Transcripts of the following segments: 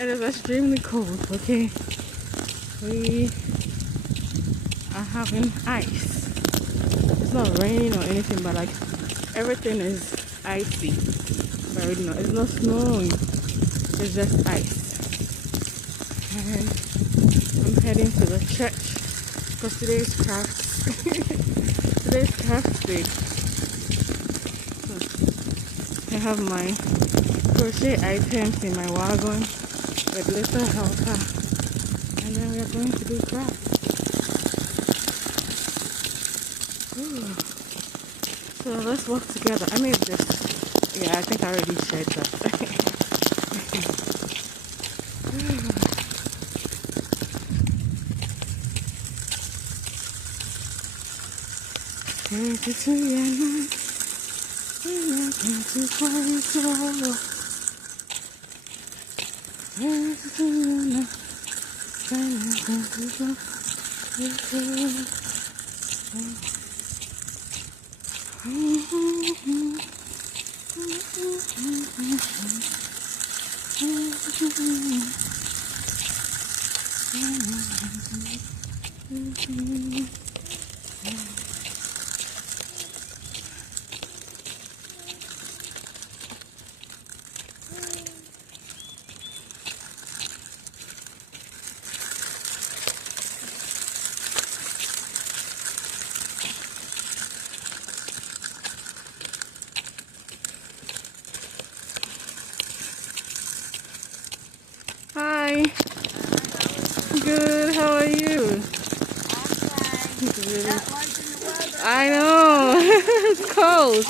It is extremely cold, okay? We are having ice. It's not raining or anything, but like everything is icy. But it's not snowing. It's just ice. And I'm heading to the church because today's craft today's craft day. I have my crochet items in my wagon with little helper, and then we are going to do craft. Ooh. So let's work together. I made this. Yeah, I think I already shared that. Take it to your night, and I can't just wait so. Take it to your night, and I can't just wait so. Hi. Good. How are you? Good. I know. It's cold.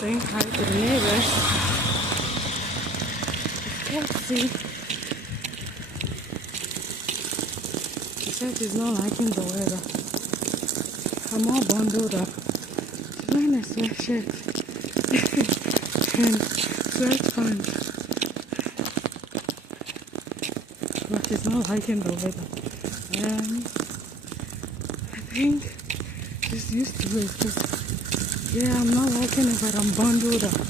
Saying hi to the neighbors. Let's see. She said she's not liking the weather. I'm all bundled up. She's wearing a sweatshirt and sweatpants. But she's not liking the weather. And I think she's used to it. Yeah, I'm not liking it, but I'm bundled up.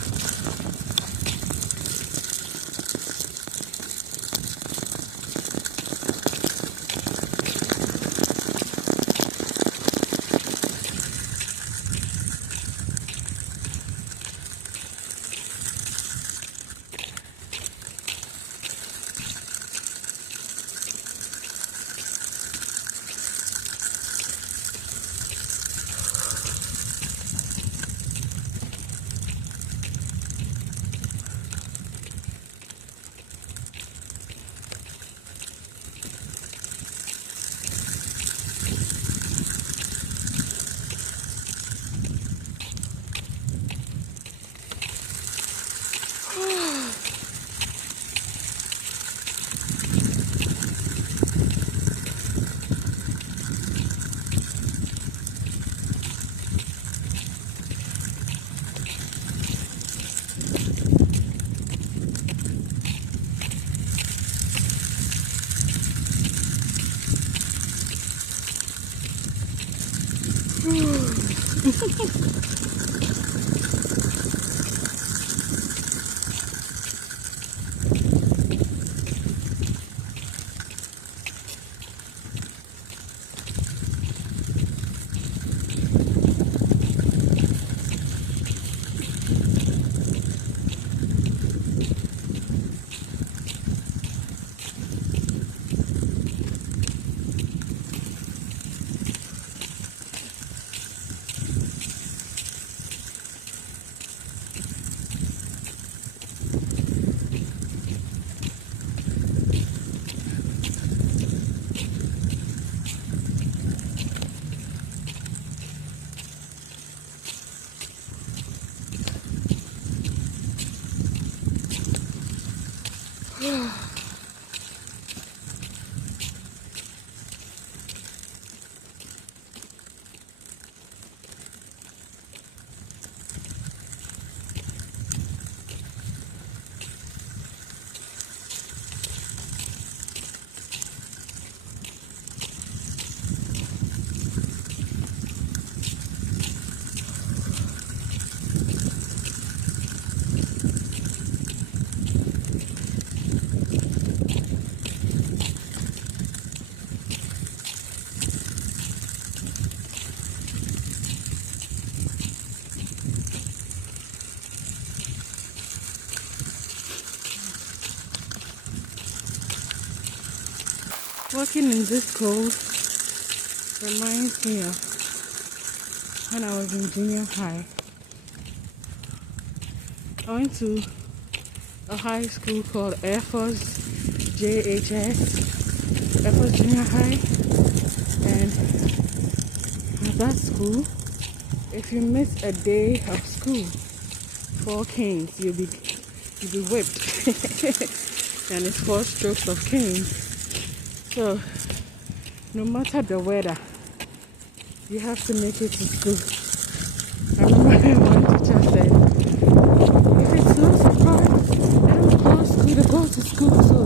Working in this cold reminds me of when I was in junior high. I went to a high school called Air Force JHS, Air Force Junior High, and at that school, if you miss a day of school, 4 canes, you'll be whipped. And it's 4 strokes of cane. So no matter the weather, you have to make it to school. I remember one teacher said, if it's not surprise, I don't close school to go to school. So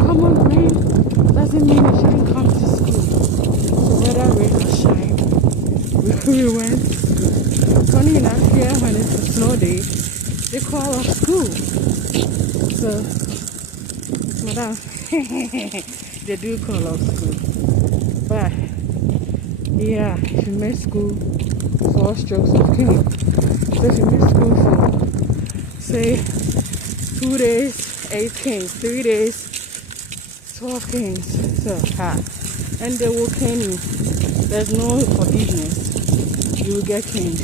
common rain doesn't mean you shouldn't come to school. So whether rain or shine, we went to school. Funny enough, here when it's a snow day, they call off school. So, madam, they do call off school. But, yeah, if you miss school, 4 strokes of cane. So if you miss school for, say, 2 days, 8 canes, 3 days, 12 canes. So, and they will cane you. There's no forgiveness. You will get caned.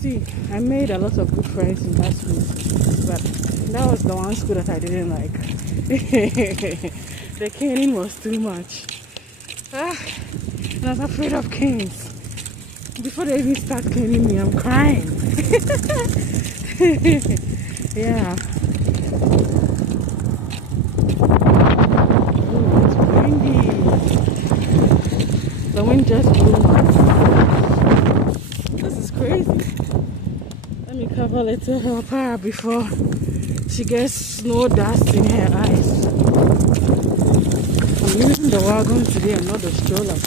See, I made a lot of good friends in that school, but that was the one school that I didn't like. The caning was too much. And I was afraid of canes. Before they even start caning me, I'm crying. Yeah. Ooh, it's windy. The wind just blew my. This is crazy. Let me cover a little help her before she gets snow dust in her eyes. I'm using the wagon today and not the stroller.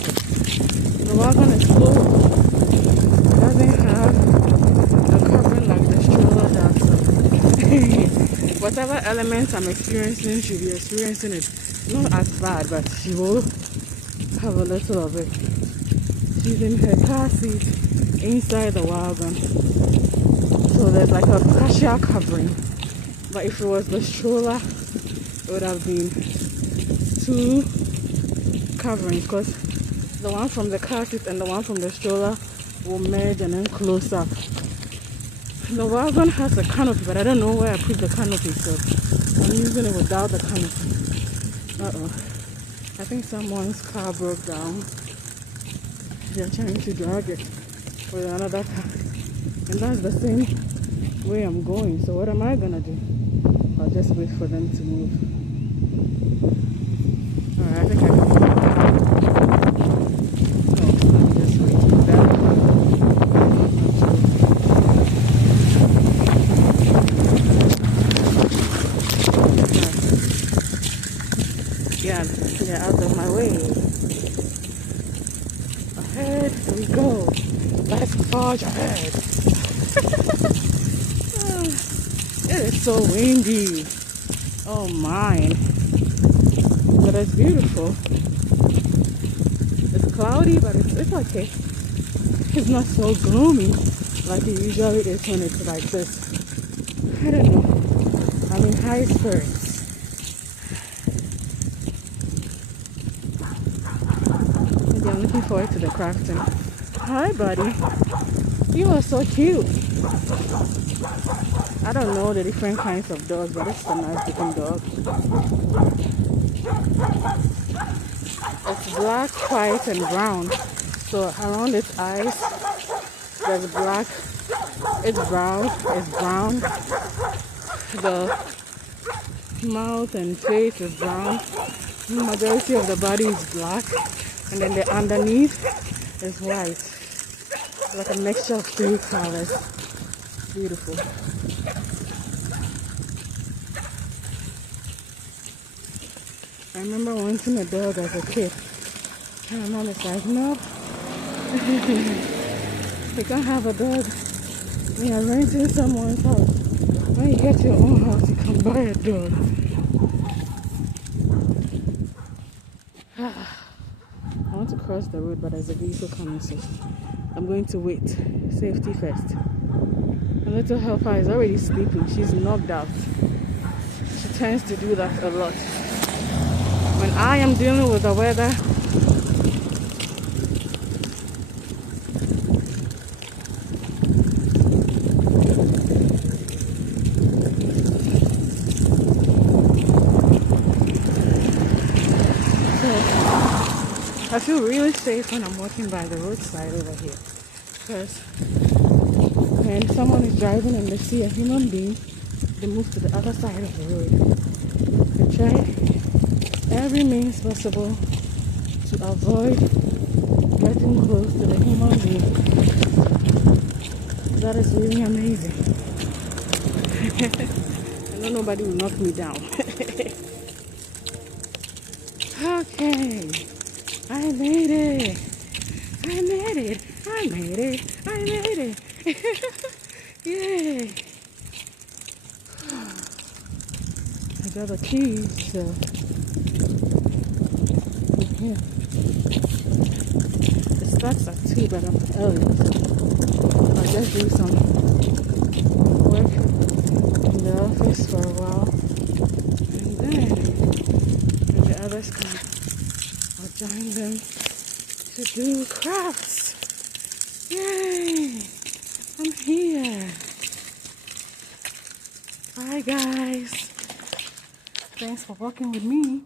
The wagon is full. It doesn't have a covering like the stroller does. Whatever elements I'm experiencing, she'll be experiencing it. Not as bad, but she will have a little of it. She's in her car seat inside the wagon. So there's like a partial covering. But if it was the stroller, it would have been 2 coverings, because the one from the car seat and the one from the stroller will merge and then close up. The wagon has a canopy, but I don't know where I put the canopy, so I'm using it without the canopy. I think someone's car broke down. They're trying to drag it with another car. And that's the same way I'm going. So what am I gonna do? I'll just wait for them to move. Alright, I think I can. Let me just wait for that. Yeah, out of my way. Ahead we go. Let's forge ahead. It is so windy. Oh my. But it's beautiful. It's cloudy, but it's okay. It's not so gloomy like it usually is when it's like this. I don't know. I'm in high spirits. Maybe I'm looking forward to the crafting. Hi, buddy. You are so cute. I don't know the different kinds of dogs, but this is a nice looking dog. It's black, white, and brown. So around its eyes, there's black. It's brown. The mouth and face is brown. The majority of the body is black, and then the underneath is white. Like a mixture of 3 colors. Beautiful. I remember wanting a dog as a kid. And my mom is like, no. You can't have a dog when you're renting someone's house. When you get your own house, you can buy a dog. I want to cross the road, but there's a vehicle coming, so I'm going to wait. Safety first. My little helper is already sleeping. She's knocked out. She tends to do that a lot. When I am dealing with the weather, I feel really safe when I'm walking by the roadside over here. Because when someone is driving and they see a human being, they move to the other side of the road. They try every means possible to avoid getting close to the human being. That is really amazing. I know nobody will knock me down. Okay. I made it. I made it. I made it. I made it. Yay. I got the keys, so yeah. It starts at 2, but I'm early. I'll just do some work in the office for a while. And then when the others come, I'll join them to do crafts. Yay! I'm here. Bye guys. Thanks for walking with me.